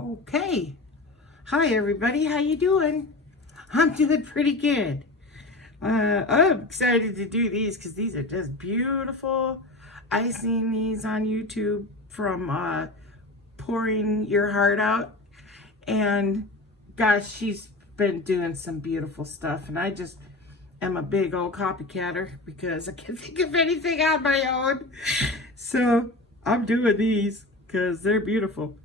Okay. Hi everybody, how you doing? I'm doing pretty good. I'm excited to do these because these are just beautiful. I seen these on YouTube from Pouring Your Heart Out, and gosh, she's been doing some beautiful stuff, and I just am a big old copycatter because I can't think of anything on my own. So I'm doing these because they're beautiful.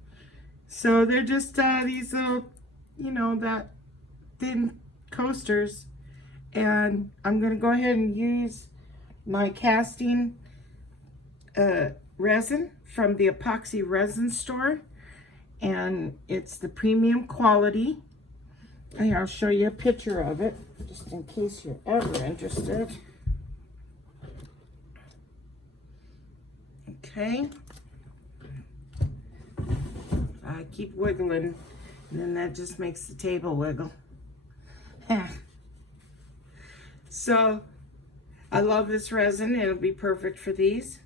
So they're just these little, that thin coasters. And I'm going to go ahead and use my casting resin from the Epoxy Resin store. And it's the premium quality. And I'll show you a picture of it, just in case you're ever interested. Okay. I keep wiggling, and then that just makes the table wiggle. So, I love this resin. It'll be perfect for these.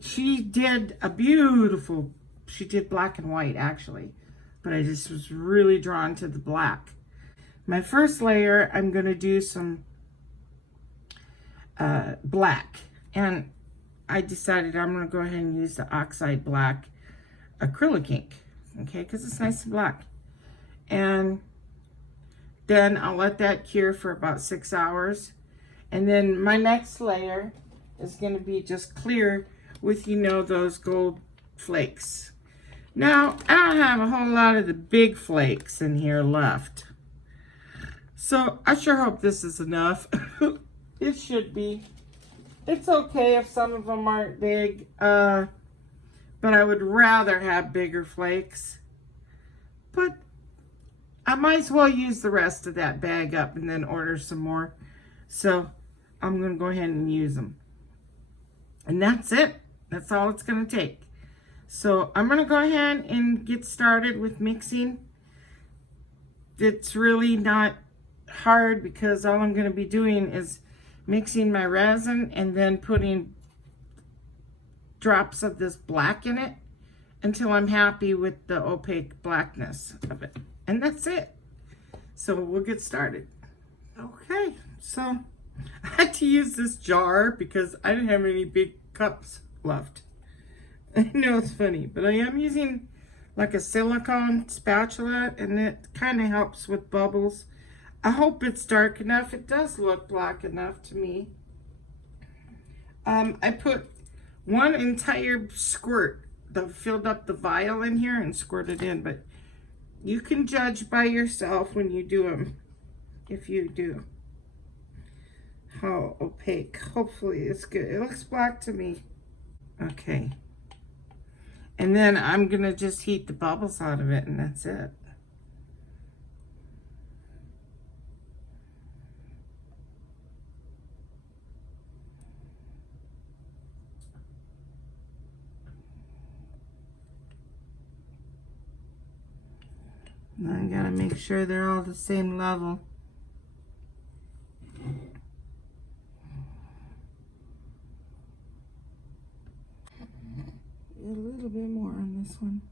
She did a beautiful, she did black and white actually, but I just was really drawn to the black. My first layer, I'm going to do some black, and I decided I'm going to go ahead and use the Oxide Black acrylic ink, okay, because it's nice and black. And then I'll let that cure for about 6 hours. And then my next layer is going to be just clear with, those gold flakes. Now, I don't have a whole lot of the big flakes in here left. So I sure hope this is enough. It should be. It's okay if some of them aren't big, but I would rather have bigger flakes. But I might as well use the rest of that bag up and then order some more. So I'm going to go ahead and use them. And that's it. That's all it's going to take. So I'm going to go ahead and get started with mixing. It's really not hard because all I'm going to be doing is mixing my resin and then putting drops of this black in it until I'm happy with the opaque blackness of it. And that's it. So we'll get started. Okay, so I had to use this jar because I didn't have any big cups left. I know it's funny, but I am using like a silicone spatula, and it kind of helps with bubbles. I hope it's dark enough. It does look black enough to me. I put one entire squirt, filled up the vial in here and squirted in, but you can judge by yourself when you do them, if you do, how opaque. Hopefully it's good. It looks black to me. Okay. And then I'm going to just heat the bubbles out of it, and that's it. Now I gotta make sure they're all the same level. A little bit more on this one.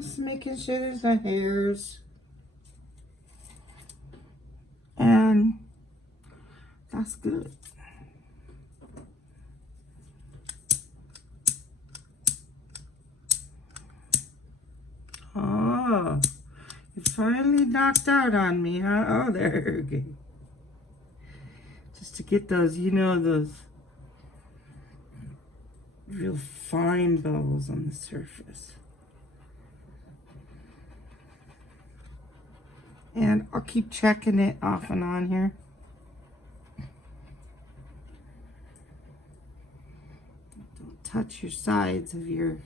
Just making sure there's no hairs. And that's good. Oh, it finally knocked out on me, huh? Oh, there we go. Just to get those, those real fine bubbles on the surface. And I'll keep checking it off and on here. touch your sides of your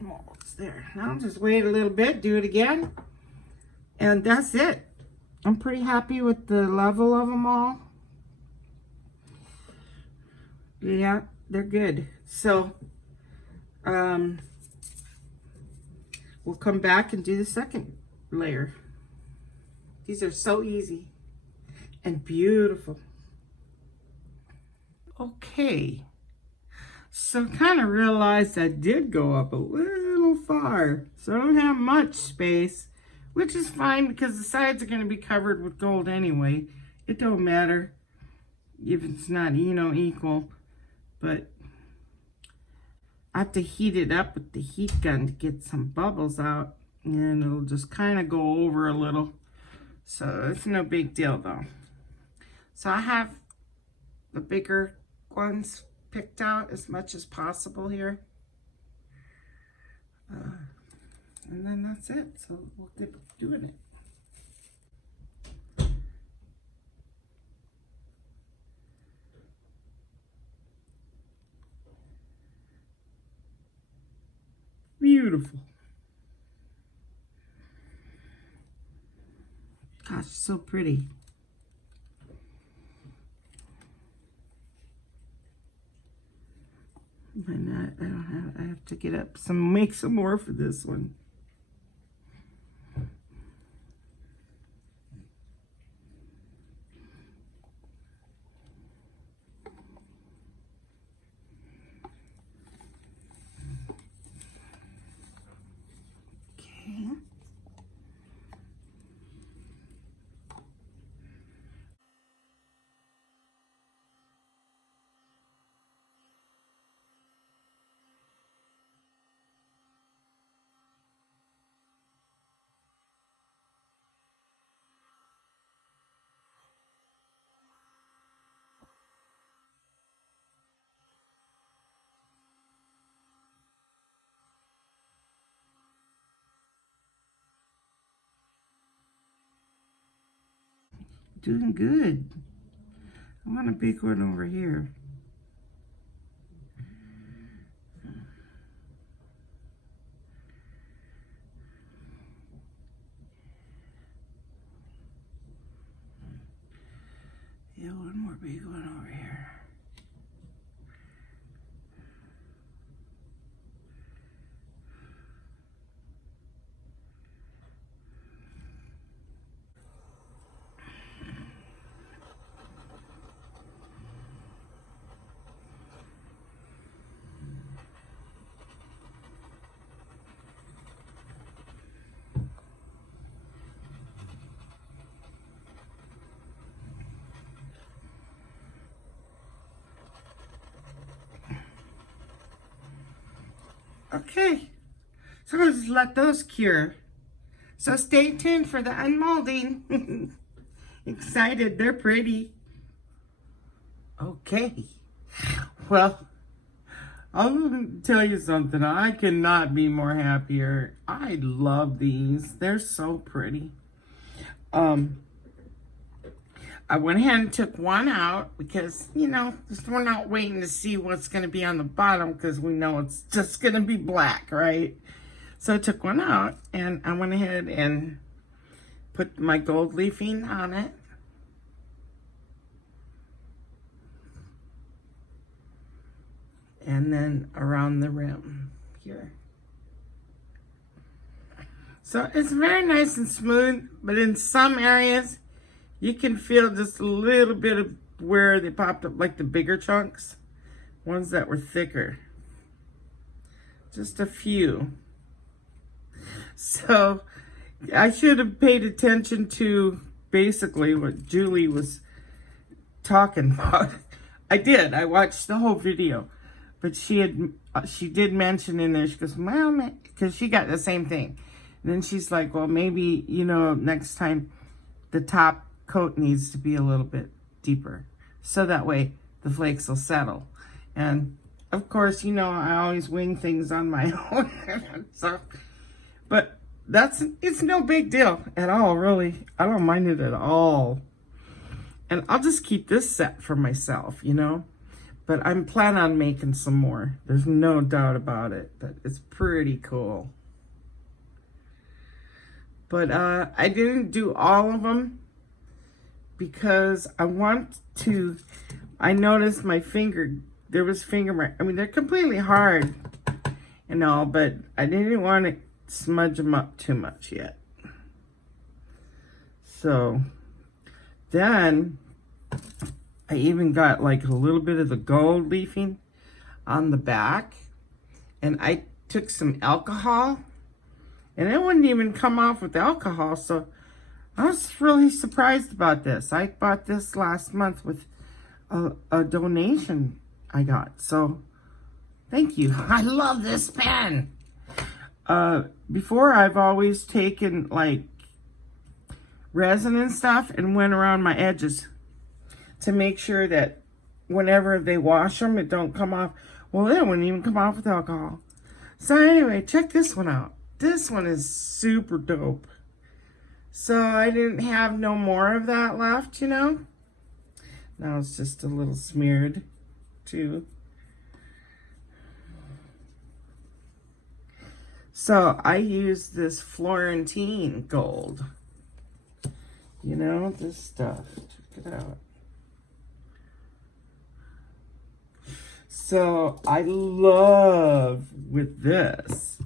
molds there. Now just wait a little bit, do it again, and that's it. I'm pretty happy with the level of them all. Yeah, they're good. So we'll come back and do the second layer. These are so easy and beautiful. Okay, so kind of realized I did go up a little far, so I don't have much space, which is fine because the sides are going to be covered with gold anyway. It don't matter if it's not, you know, equal, but I have to heat it up with the heat gun to get some bubbles out, and it'll just kind of go over a little. So it's no big deal though. So I have the bigger ones picked out as much as possible here. And then that's it. So we'll keep doing it. Beautiful. Gosh, so pretty. Why not? I have to get up make some more for this one. Doing good. I want a big one over here. Yeah, one more big one over here. Okay, so I'll just let those cure. So stay tuned for the unmolding. Excited, they're pretty. Okay, well, I'll tell you something. I cannot be more happier. I love these. They're so pretty. I went ahead and took one out because, you know, we're not waiting to see what's going to be on the bottom because we know it's just going to be black, right? So I took one out and I went ahead and put my gold leafing on it. And then around the rim here. So it's very nice and smooth, but in some areas, you can feel just a little bit of where they popped up, like the bigger chunks, ones that were thicker. Just a few. So I should have paid attention to basically what Julie was talking about. I did. I watched the whole video. But she did mention in there, she goes, well, because she got the same thing. And then she's like, well, maybe, you know, next time the top coat needs to be a little bit deeper. So that way the flakes will settle. And of course, you know, I always wing things on my own. So, but it's no big deal at all, really. I don't mind it at all. And I'll just keep this set for myself, you know. But I'm planning on making some more. There's no doubt about it. But it's pretty cool. But I didn't do all of them because I noticed my finger, there was finger mark. I mean, they're completely hard and all, but I didn't want to smudge them up too much yet. So then I even got like a little bit of the gold leafing on the back, and I took some alcohol, and it wouldn't even come off with alcohol. So I was really surprised about this. I bought this last month with a donation I got. So thank you. I love this pen. Before, I've always taken like resin and stuff and went around my edges to make sure that whenever they wash them, it don't come off. Well, it wouldn't even come off with alcohol. So anyway, check this one out. This one is super dope. So I didn't have no more of that left, you know. Now it's just a little smeared too. So I use this Florentine gold. You know, this stuff. Check it out. So I love with this,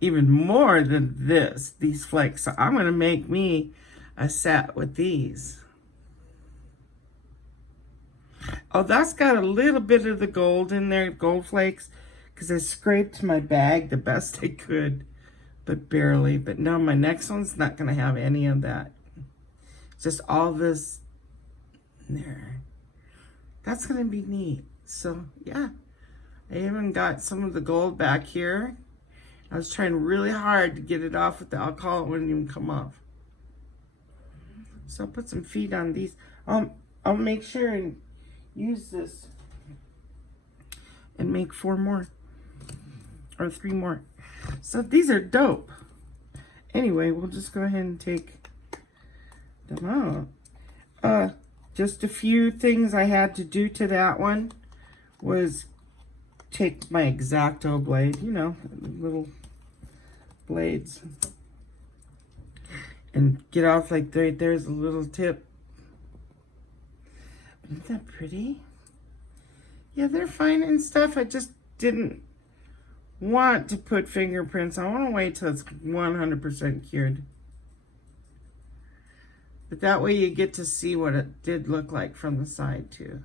even more than this, these flakes. So I'm going to make me a set with these. Oh, that's got a little bit of the gold in there, gold flakes, because I scraped my bag the best I could, but barely. But no, my next one's not going to have any of that. Just all this there. That's going to be neat. So, yeah. I even got some of the gold back here. I was trying really hard to get it off with the alcohol. It wouldn't even come off. So I'll put some feet on these. I'll make sure and use this and make 4 more. Or 3 more. So these are dope. Anyway, we'll just go ahead and take them out. Just a few things I had to do to that one was take my X-Acto blade, you know, little blades, and get off like there's a little tip. Isn't that pretty? Yeah, they're fine and stuff. I just didn't want to put fingerprints. I want to wait till it's 100% cured. But that way you get to see what it did look like from the side too.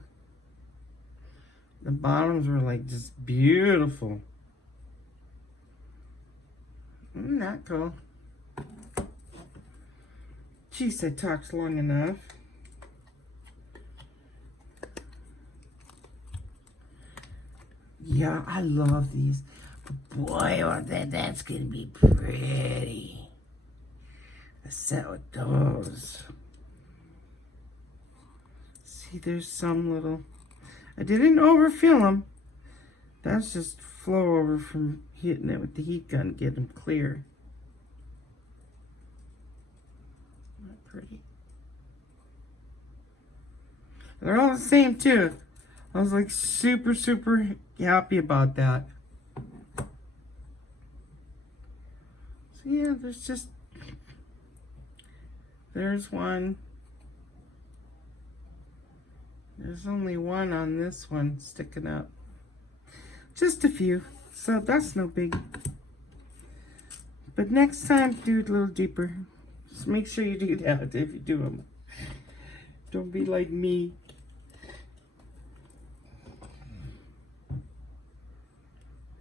The bottoms were like just beautiful. Isn't that cool? Jeez, I talked long enough. Yeah, I love these. But boy, oh, that's going to be pretty. A set with those. See, there's some little... I didn't overfill them. That's just flow over from hitting it with the heat gun, get them clear. Not pretty. They're all the same too. I was like super happy about that. So yeah, there's one. There's only one on this one sticking up. Just a few. So that's no big. But next time, do it a little deeper. Just make sure you do that if you do them. Don't be like me.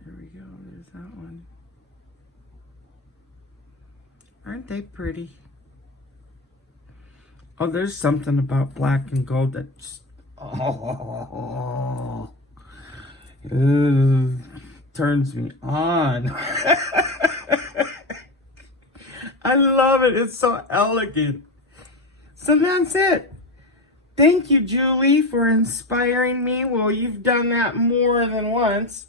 There we go. There's that one. Aren't they pretty? Oh, there's something about black and gold that just... Oh, turns me on. I love it. It's so elegant. So that's it. Thank you, Julie, for inspiring me. Well, you've done that more than once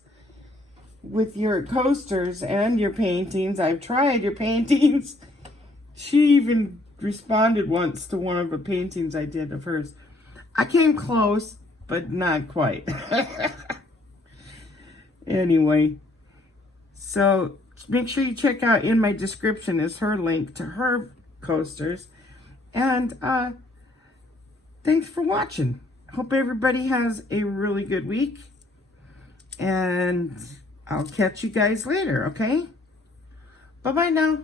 with your coasters and your paintings. I've tried your paintings. She even responded once to one of the paintings I did of hers. I came close. but not quite. Anyway, so make sure you check out, in my description is her link to her coasters. And thanks for watching. Hope everybody has a really good week. And I'll catch you guys later, okay? Bye-bye now.